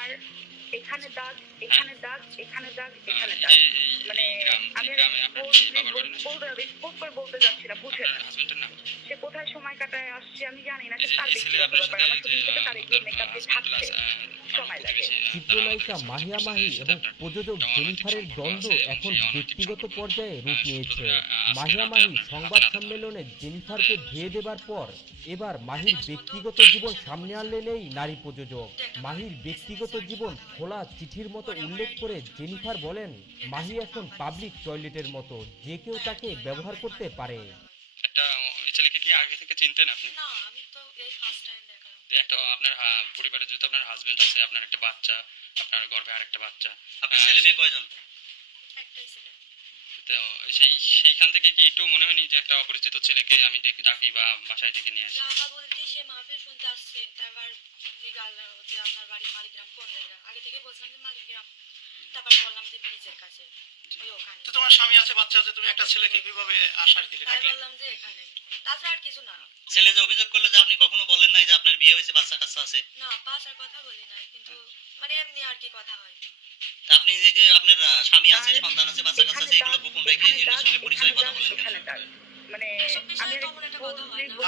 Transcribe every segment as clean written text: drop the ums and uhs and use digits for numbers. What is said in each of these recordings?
তার এখানে দাগ, এখানে দাগ, এখানে দাগ, এখানে দাগ। মানে আমি রিপোর্ট করে বলতে যাচ্ছি না, বুঝে না। সে কোথায় সময় কাটায় আসছে আমি জানি না, তার ব্যক্তিগত ব্যাপার। আমার শুটিং থেকে তার এগুলো মেকআপ দিয়ে থাকছে সময় লাগে। চিত্রনায়িকা মাহিয়া মাহি এবং প্রযোজক জেনিফারের দ্বন্দ্ব এখন ব্যক্তিগত পর্যায়ে রূপ নিয়েছে। মাহিয়া মাহি সংবাদ সম্মেলনে জেনিফারকে ধুয়ে দেবার পর এবার মাহির ব্যক্তিগত জীবন সামনে আনলেন এই নারী প্রযোজক। মাহির ব্যক্তিগত জীবন খোলা চিঠির মতো উল্লেখ করে জেনিফার বলেন, মাহি এখন পাবলিক টয়লেটের মতো, যে কেউ তাকে ব্যবহার করতে পারে। একটা এই ছেলেকে কি আগে থেকে চিনতেন আপনি? না, আমি তো এই ফার্স্ট টাইম দেখলাম। একটা আপনার পরিবারে যেহেতু আপনার হাজবেন্ড আছে, আপনার একটা বাচ্চা, আপনার গর্ভে আরেকটা বাচ্চা, আপনার ছেলে মেয়ে কয়জন? একটাই ছেলে। তো সেইখান থেকে কি একটু মনে হয়নি যে একটা অপরিচিত ছেলেকে আমি ডাকি বা বাসায় ডেকে নিয়ে আসি? টাকা বলতে সে মাহফিল শুনতে আসছে, তারপর যে আপনার বাড়ির মালিগ্রাম কোন জায়গা, আগে থেকে বলছিলাম যে মালিগ্রাম, তারপর বললাম যে ব্রিজের কাছে ওই ওখানে। তো তোমার স্বামী আছে, বাচ্চা আছে, তুমি একটা ছেলেকে কিভাবে আশ্বাস দিলে? তাই বললাম যে এখানে, তাছাড়া আর কিছু না। ছেলে যে অভিযোগ করলো যে আপনি কখনো বলেন নাই যে আপনার বিয়ে হয়েছে, বাচ্চা কাচ্চা আছে? না, বাসার কথা বলি নাই, কিন্তু মানে এমনি আর কি কথা হয়। তা আপনি এই যে আপনার স্বামী আছে, সন্তান আছে, বাচ্চা কাচ্চা আছে, এগুলো গোপন রেখে এগুলোর সঙ্গে পরিচয় কথা বলেন কেন? এখানে দাগ। মানে এসব আমি বিষয়ে তেমন একটা কথা হয় না।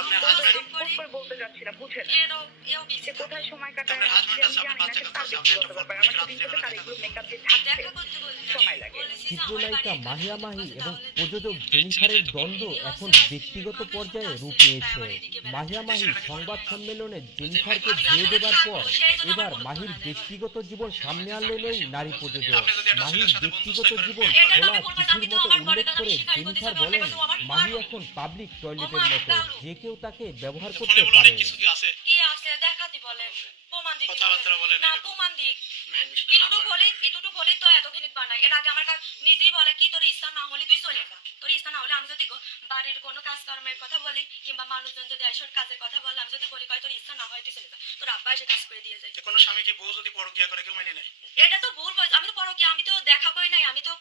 রিপোর্ট করে বলতে যাচ্ছি না, বুঝে না। এও সে বিজি কোথায় সময় কাটায় আপনার আসছে হাজবেন্ড আমি আছে, জানি আপনার না, বাচ্চা তার কাচ্চা আছে, ব্যক্তিগত ব্যাপার। আমার আপনি একটা শুটিং ফোন থেকে তার রাত্রে এগুলো মেকআপ দিয়ে দেখা থাকছে করতে বলি না। সময় লাগে। চিত্রনায়িকা মাহিয়া মাহি এবং প্রযোজক জেনিফারের দ্বন্দ্ব এখন ব্যক্তিগত পর্যায়ে রূপ নিয়েছে। মাহিয়া মাহি সংবাদ সম্মেলনে জেনিফারকে ধুয়ে দেবার পর এবার মাহির ব্যক্তিগত জীবন সামনে আনলেন এই নারী প্রযোজক। মাহির ব্যক্তিগত জীবন খোলা চিঠির মতো উল্লেখ করে জেনিফার বলেন, মাহি এখন পাবলিক টয়লেটের মতো, যে কেউ তাকে ব্যবহার করতে পারে। কিছু কি আছে? কি আছে দেখাতে বলেন, প্রমাণ দিতে কথাবার্তা বলেন না, এরকম। প্রমাণ দিক। নাম্বার। এটুকু বলে তো এতদিন বানাই। এর আগে আমার নিজেই বলে কি, তোর ইচ্ছা না হলে তুই চলে যা, তোর ইচ্ছা না হলে, আমি যদি বাড়ির কোনো কাজকর্মের কথা বলি কিংবা মানুষজন যদি আইসর কাজের কথা বলে, আমি যদি বলি কয় তোর ইচ্ছা না হয় তুই চলে যা, তোর আব্বা এসে কাজ করে দিয়ে যায়। যে কোনো স্বামীকে বউ যদি পরকিয়া করে কেউ মেনে নেয়? এটা তো ভুল করেছে। আমি তো পরকীয়া, আমি তো দেখা করি নাই, আমি তো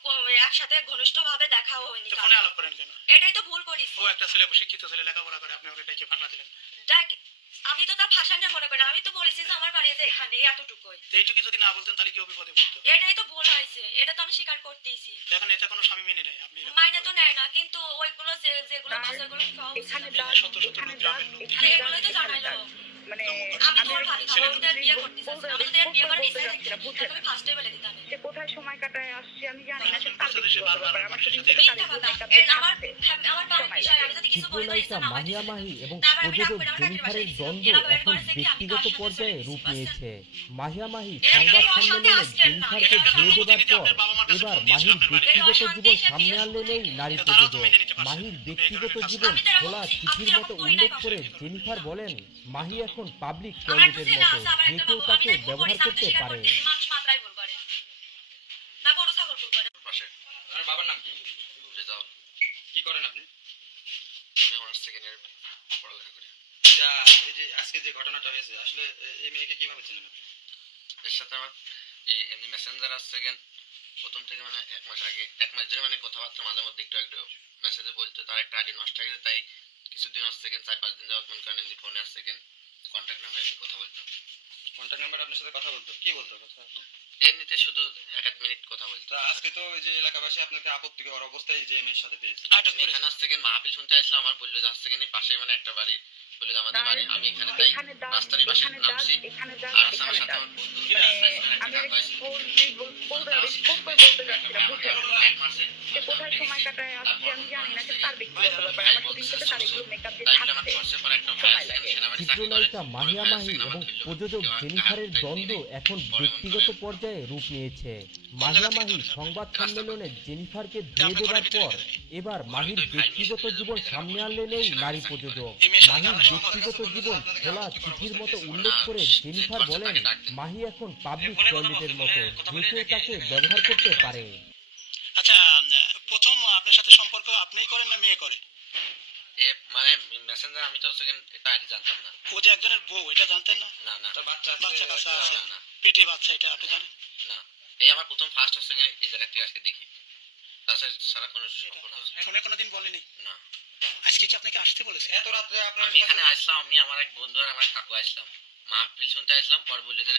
একসাথে ঘনিষ্ঠ ভাবে দেখাও হয়নি। তো ফোনে আলাপ করেন কেন? এটাই তো ভুল করিস। ও একটা ছেলে, শিক্ষিত ছেলে, লেখাপড়া করে, আপনি ওকে ডেকে ফাঁকা দিলেন। দেখ, আমি তো তার ফাঁসানে মনে করি, আমি তো বলেছি যে আমার বাড়ি যে এখানে এতটুকুই। তো এইটুকু যদি না বলতেন তাহলে কেউ বিপদে পড়তো। এটাই তো ভুল হয়েছে, এটা তো আমি স্বীকার করতেইছি। এখন এটা কোনো স্বামী মেনে নেয়? আপনি এরকম মাইনে তো করেন। নেয় না, কিন্তু ওইগুলো যেগুলো তার আছে ওগুলো খাওয়া উচিত এখানে না। দাগ, শত শত এখানে লোক দাগ, গ্রামের লোক। এখানে দাগ, এগুলোই তো এখানে জানাইলো। দাগ। মানে আমি তোমার ভাবি না, আমাদের বিয়ে করতে চাচ্ছি, আমাদের বিয়ে করার ইচ্ছা যাচ্ছি না, বুঝে তুমি না। ফার্স্টে বলে দিতাম। সে কোথায় সময় কাটায় আসছে আমি জানি না, তার ব্যক্তিগত ব্যাপার। আমার শুটিং থেকে তার মিথ্যা এগুলো কথা। মেকআপ দিয়ে আমার থাকছে আমার বাড়ির সময় বিষয়ে লাগে। আমি যদি কিছু বলি তো চিত্রনায়িকা ইচ্ছা না হয় মাহিয়া কিছু মাহি বলি। এবং তারপর আমি প্রযোজক রাগ করে আমার জেনিফারের বাসায় দ্বন্দ্ব এরা ভয় এখন করেছে কি আমি ব্যক্তিগত তার সাথে পর্যায়ে চলে রূপ গেছি, নিয়েছে। মাহিয়া মাহি এর আগে সংবাদ ওর সাথে সম্মেলনে আসছেন না। জেনিফারকে ধুয়ে দেবার পর এবার মাহির ব্যক্তিগত জীবন সামনে আনলেন এই নারী প্রযোজক। মাহির ব্যক্তিগত জীবন খোলা চিঠির মতো উল্লেখ করে জেনিফার বলেন, মাহি এখন পাবলিক টয়লেটের মতো, যে কেউ তাকে ব্যবহার করতে পারে। মানুষ মাত্রাই ভুল করে না, গরু ছাগল ভুল করে। পাশে আপনার বাবার নাম কি? রেজাউল। কি করেন আপনি? আমি অনার্স সেকেন্ড ইয়ার পড়ালেখা করি। এই যে আজকে যে ঘটনাটা হয়েছে, আসলে এই মেয়েকে কিভাবে চিনেন আপনি? এর সাথে আমার এমনি মেসেঞ্জার আছে সেকেন্ড প্রথম থেকে, মানে 1 মাস আগে, 1 মাস ধরে মানে কথাবার্তা মাঝে মধ্যে একটু একটু মেসেজে বলতো। তার একটা আইডি নষ্ট হয়ে গেছে, তাই কিছুদিন আসছে সেকেন্ড, 4-5 দিন যাওয়ার মনে করেন এমনি ফোনে আসছে সেকেন্ড কন্ট্যাক্ট নাম্বার এমনি কথা বলতো। কন্ট্যাক্ট নাম্বার আপনার সাথে কথা বলতো? কি বলতো কথা? এমনিতে শুধু 1-1 মিনিট কথা বলতো। তো আজকে তো ওই যে এলাকাবাসী আপনাকে আপত্তিকর অবস্থায় যে মেয়ের সাথে পেয়েছে, আটক করেছে। এখানে আসছে সেকেন্ড মাহফিল শুনতে আসলাম, আমার বললো যে আসছে সেকেন্ড পাশে মানে একটা বাড়ি, বলে যে আমাদের তার বাড়ি। আমি এখানে তাই এখানে দাগ, রাস্তার পাশে এখানে দাগ, নামছি। এখানে দাগ, আর আছে আমার এখানে সাথে দাগ। আমার বন্ধু মানে আমি রিপোর্ট করে বলতে যাচ্ছি না, বুঝে না। 1 মাসে সে কোথায় সময় কাটায় আসছে আমি জানি না, তার ব্যক্তিগত ব্যাপার। আমার শুটিং থেকে তার এগুলো মেকআপ দিয়ে তাই বলে আমার থাকছে বর্ষের পর একটা সময় লাগে। সেনাবাহিনী চাকরি করে। চিত্রনায়িকা মাহিয়া মাহি এবং প্রযোজক জেনিফারের দ্বন্দ্ব এখন ব্যক্তিগত পর্যায়ে রূপ নিয়েছে। মাহিয়া মাহি সংবাদ সম্মেলনে জেনিফারকে ধুয়ে দেবার পর এবার মাহির ব্যক্তিগত জীবন সামনে আনলেন এই নারী প্রযোজক। মাহির ব্যক্তিগত জীবন খোলা চিঠির মতো উল্লেখ করে জেনিফার বলেন, মাহি এখন পাবলিক টয়লেটের মতো, যে কেউ তাকে ব্যবহার করতে পারে। আচ্ছা, প্রথম আপনার সাথে সম্পর্ক আপনিই করেন না মেয়ে করে? মানে মেসেঞ্জার আমি তো সেকেন্ড এটা আইডি জানতাম না। ও যে একজনের বউ, এটা জানতেন না? না না তার বাচ্চা বাচ্চা কাচ্চা আছে, না না পেটে বাচ্চা, এটা আপনি জানেন? না, এই আমার প্রথম ফার্স্ট আর সেকেন্ড এই জায়গা থেকে আজকে দেখি, তাছাড়া সারা কোনো সম্পর্ক আছে ফোনে কোনোদিন বলেনি? না। আজকে কি আপনাকে আসতে বলেছে? এত রাত্রে আপনার আমি এখানে আসলাম, আমি আমার এক বন্ধু আর আমার কাকু আসলাম। মাহফিল শুনতে আসলাম, পরে বললে যে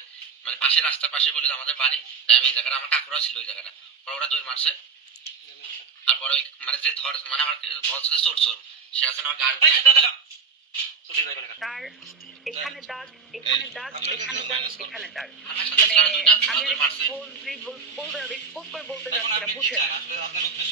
মানে পাশে রাস্তার পাশে বলে যে আমাদের বাড়ি, তাই আমি এই জায়গাটা, আমার কাকুরা ছিল ওই জায়গাটা, পরে ওরা দৌড় মারছে। আর পরে ওই মানে যে ধর মানে আমার বলছে যে চোর চোর, সে আছে আমার গাড়ি তার এখানে দাগ, এখানে দাগ, এখানে দাগ, এখানে দাগ। আমার সাথে মানে তারা দুইটা আমি দৌড় মারছে। বলতে যাচ্ছিলাম, বুঝে না।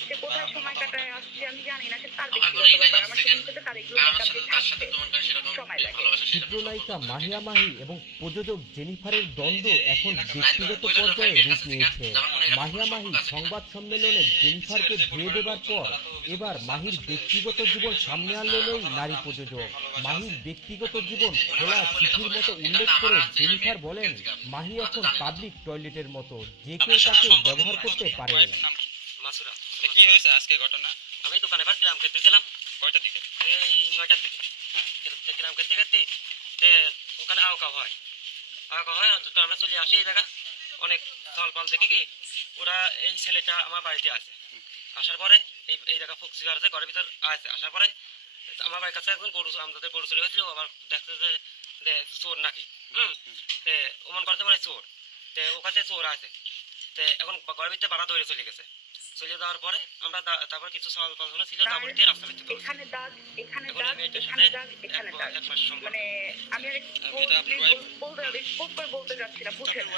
সে কোথায় সময় কাটায় আসছে আমি জানি না, সে তার আমার কোনো ব্যক্তিগত ইলাই ব্যাপার। আমার থাকছে সেদিন থেকে তার এগুলো আমার মেকআপ সাথে দিয়ে তার সাথে থাকতে তোমার কাছে সেরকম সময় লাগে। ভালোবাসা সেরকম চিত্রনায়িকা মাহিয়া মাহি এবং প্রযোজক জেনিফারের দ্বন্দ্ব এখন ব্যক্তিগত পর্যায়ে রূপ নিয়েছে। মাহিয়া মাহি সংবাদ সম্মেলনে জেনিফারকে ধুয়ে দেবার পর এবার মাহির ব্যক্তিগত জীবন সামনে আনলেন নারী প্রযোজক। মাহির ব্যক্তিগত জীবন খোলা চিঠির মতো উল্লেখ করে জেনিফার বলেন, মাহি এখন পাবলিক টয়লেটের মতো, যে কেউ তাকে ব্যবহার করতে পারে। মাসুরা, কি হয়েছে আজকে ঘটনা? আমি দোকানে ভাত কিরাম খেতেছিলাম কয়টার দিকে? এই 9টার দিকে। কিরাম খেতে খেতে ওখানে আওকা হয়, তো আমরা চলে আসি এই জায়গা। অনেক ফল দেখে কি ওরা, এই ছেলেটা আমার বাড়িতে আছে। আসার পরে এই জায়গা ফুকসি আছে, ঘরের ভিতর আছে। আসার পরে আমার বাড়ির কাছে একজন গরু, আমাদের গরু চুরি হয়েছিল। আবার দেখছে যে চোর নাকি, ওমন করতে মানে চোর, ওর কাছে চোর আছে। এখন ঘরের ভিতরে বাড়া দৌড়ে চলে গেছে। চলে যাওয়ার পরে আমরা তারপর কিছু সওয়াল পাল্টানো ছিল, তার দাবড় দিয়ে রাস্তা ভিত্তি করেছি। এখানে দাগ, এখানে এখন দাগ, এই মেয়েটার এখানে সাথে দাগ, এখানে দাগ। এক মাস সম্পর্ক। মানে আমি আর বলতে যাচ্ছিলাম, বুঝে না।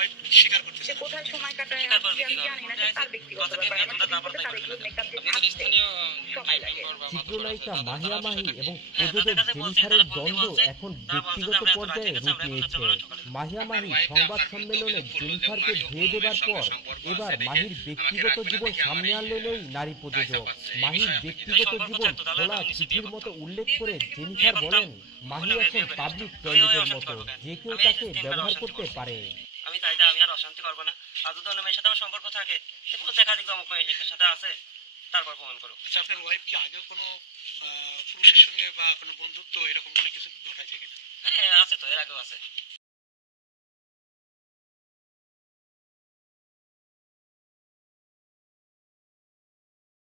সে কোথায় সময় কাটায় স্বীকার আসছে করবে আমি কি জানি না, সে তার ব্যক্তিগত কথা ব্যাপার। কি আমার তোমরা সেদিন দাবড় থেকে তার এগুলো পাইবে মেকআপ দিয়ে আপনাদের থাকতে স্থানীয় সময় লাগে। চিত্রনায়িকা মাহিয়া মাহি এবং প্রযোজক জেনিফারের দ্বন্দ্ব এখন ব্যক্তিগত পর্যায়ে রূপ নিয়েছে। মাহিয়া মাহি সংবাদ সম্মেলনে জেনিফারকে ধুয়ে দেবার পর এবার মাহির ব্যক্তিগত জীবন সামনে আনলেন এই নারী প্রযোজক। মাহির ব্যক্তিগত জীবন খোলা চিঠির মতো উল্লেখ করে জেনিফার বলেন, মাহি এখন পাবলিক টয়লেটের মতো, যে কেউ তাকে ব্যবহার করতে পারে। আমি তাই আমি আর অশান্তি করবো না। আর যদি অন্য মেয়ের সাথে আমার সম্পর্ক থাকে, দেখা দেখবো অমুক মেয়ের সাথে আছে, তারপর প্রমাণ করো। আচ্ছা, আপনার ওয়াইফ কি আগেও কোনো পুরুষের সঙ্গে বা কোনো বন্ধুত্ব এরকম কোনো কিছু ঘটাইছে কিনা? হ্যাঁ আছে তো, এর আগেও আছে।